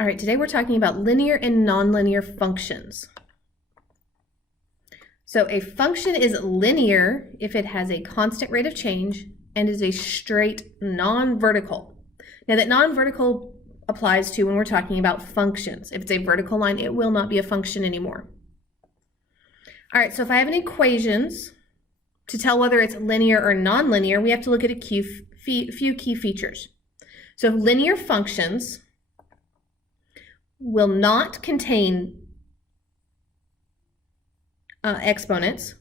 All right, today we're talking about linear and nonlinear functions. So a function is linear if it has a constant rate of change and is a straight non-vertical. Now that non-vertical applies to when we're talking about functions. If it's a vertical line, it will not be a function anymore. All right, so if I have any equations to tell whether it's linear or nonlinear, we have to look at a few key features. So linear functions will not contain exponents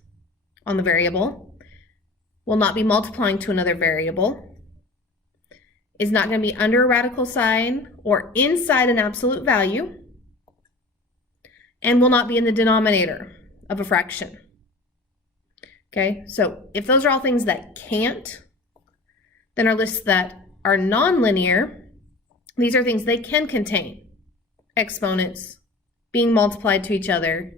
on the variable, will not be multiplying to another variable, is not going to be under a radical sign or inside an absolute value, and will not be in the denominator of a fraction. Okay, so if those are all things that can't, then our lists that are nonlinear, these are things they can contain exponents being multiplied to each other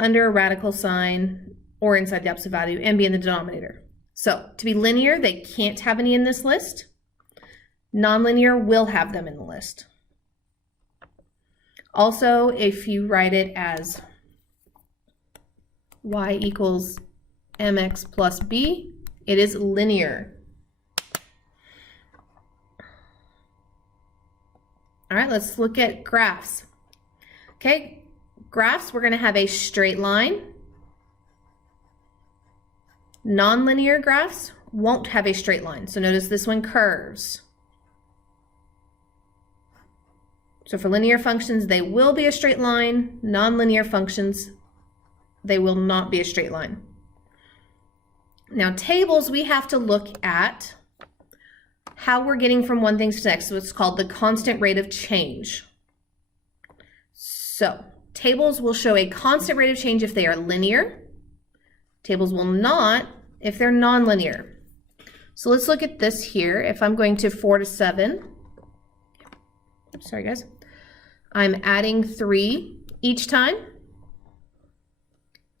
under a radical sign or inside the absolute value and be in the denominator. So to be linear, they can't have any in this list. Nonlinear will have them in the list. Also, if you write it as y equals mx plus b, it is linear. All right, let's look at graphs. Okay, graphs, we're going to have a straight line. Nonlinear graphs won't have a straight line. So notice this one curves. So for linear functions, they will be a straight line. Nonlinear functions, they will not be a straight line. Now tables, we have to look at how we're getting from one thing to the next. So it's called the constant rate of change. So tables will show a constant rate of change if they are linear. Tables will not if they're nonlinear. So let's look at this here. If I'm going to 4 to 7, sorry guys, I'm adding 3 each time.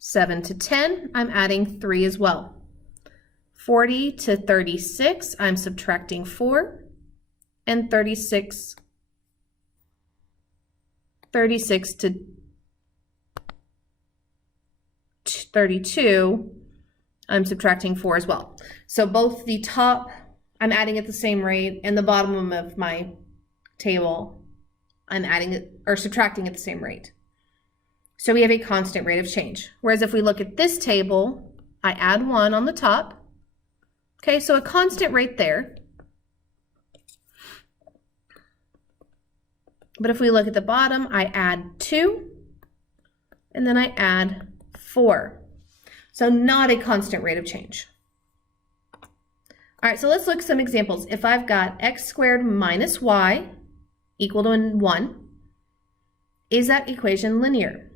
7 to 10, I'm adding 3 as well. 40 to 36, I'm subtracting 4, and 36 to 32, I'm subtracting 4 as well. So both the top, I'm adding at the same rate, and the bottom of my table, I'm adding it or subtracting at the same rate. So we have a constant rate of change. Whereas if we look at this table, I add 1 on the top. Okay, so a constant rate there. But if we look at the bottom, I add 2, and then I add 4. So not a constant rate of change. All right, so let's look at some examples. If I've got x squared minus y equal to 1, is that equation linear?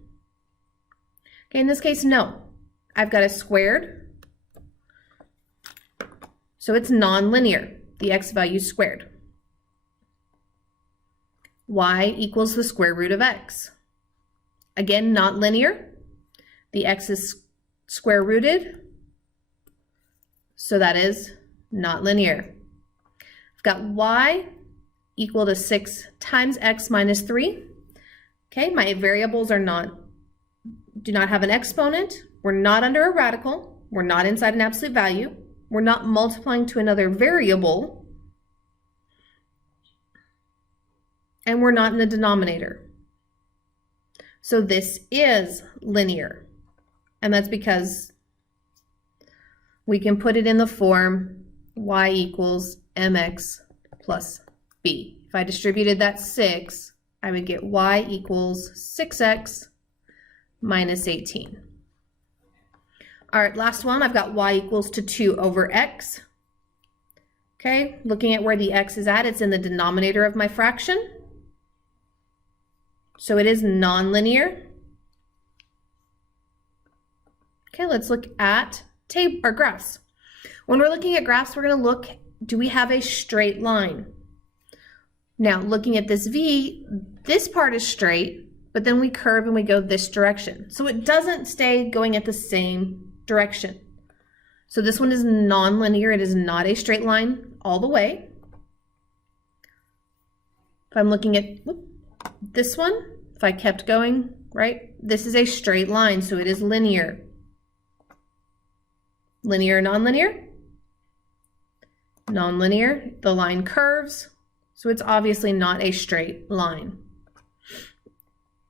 Okay, in this case, no. I've got a squared, so it's nonlinear, the x value squared. Y equals the square root of x. Again, not linear. The x is square rooted, so that is not linear. I've got y equal to 6 times x minus 3. Okay, my variables do not have an exponent. We're not under a radical. We're not inside an absolute value. We're not multiplying to another variable. And we're not in the denominator. So this is linear. And that's because we can put it in the form y equals mx plus b. If I distributed that 6, I would get y equals 6x minus 18. All right, last one, I've got y equals to 2 over x. Okay, looking at where the x is at, it's in the denominator of my fraction. So it is nonlinear. Okay, let's look at graphs. When we're looking at graphs, we're going to look, do we have a straight line? Now, looking at this V, this part is straight, but then we curve and we go this direction. So it doesn't stay going at the same direction. So this one is nonlinear. It is not a straight line all the way. If I'm looking at this one, if I kept going, right, this is a straight line, so it is linear. Linear, nonlinear? Nonlinear, the line curves, so it's obviously not a straight line.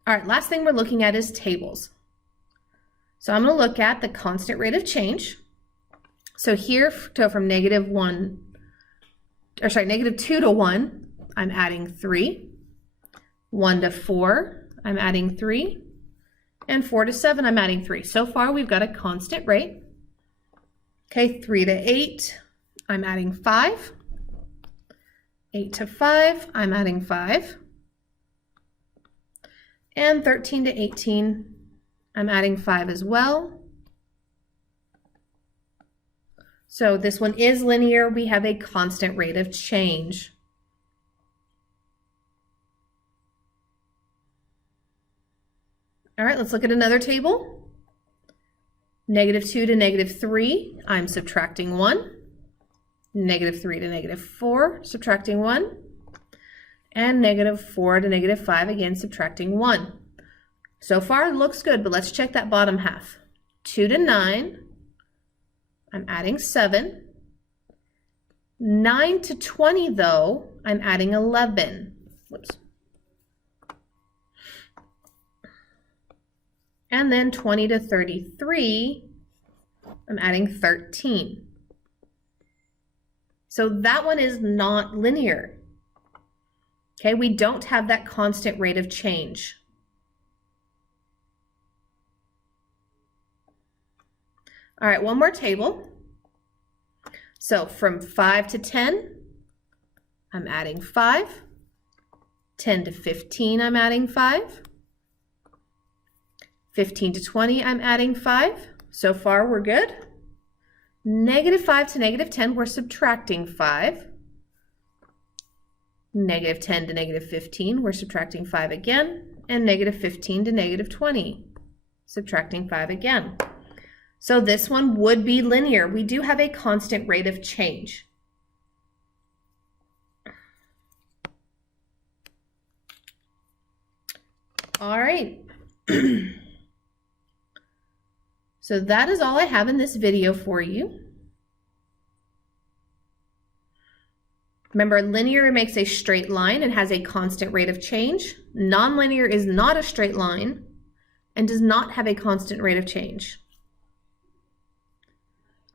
All right, last thing we're looking at is tables. So I'm going to look at the constant rate of change. So here, from -2 to 1, I'm adding 3. 1 to 4, I'm adding 3. And 4 to 7, I'm adding 3. So far, we've got a constant rate. Okay, 3 to 8, I'm adding 5. 8 to 5, I'm adding 5. And 13 to 18, I'm adding 5 as well. So this one is linear. We have a constant rate of change. All right, let's look at another table. -2 to -3, I'm subtracting 1. -3 to -4, subtracting 1. And -4 to -5, again, subtracting 1. So far, it looks good, but let's check that bottom half. 2 to 9, I'm adding 7. 9 to 20, though, I'm adding 11. Whoops. And then 20 to 33, I'm adding 13. So that one is not linear. Okay, we don't have that constant rate of change. All right, one more table. So from 5 to 10, I'm adding 5. 10 to 15, I'm adding 5. 15 to 20, I'm adding 5. So far, we're good. -5 to -10, we're subtracting 5. -10 to -15, we're subtracting 5 again. And -15 to -20, subtracting 5 again. So this one would be linear. We do have a constant rate of change. All right. So that is all I have in this video for you. Remember, linear makes a straight line and has a constant rate of change. Nonlinear is not a straight line and does not have a constant rate of change.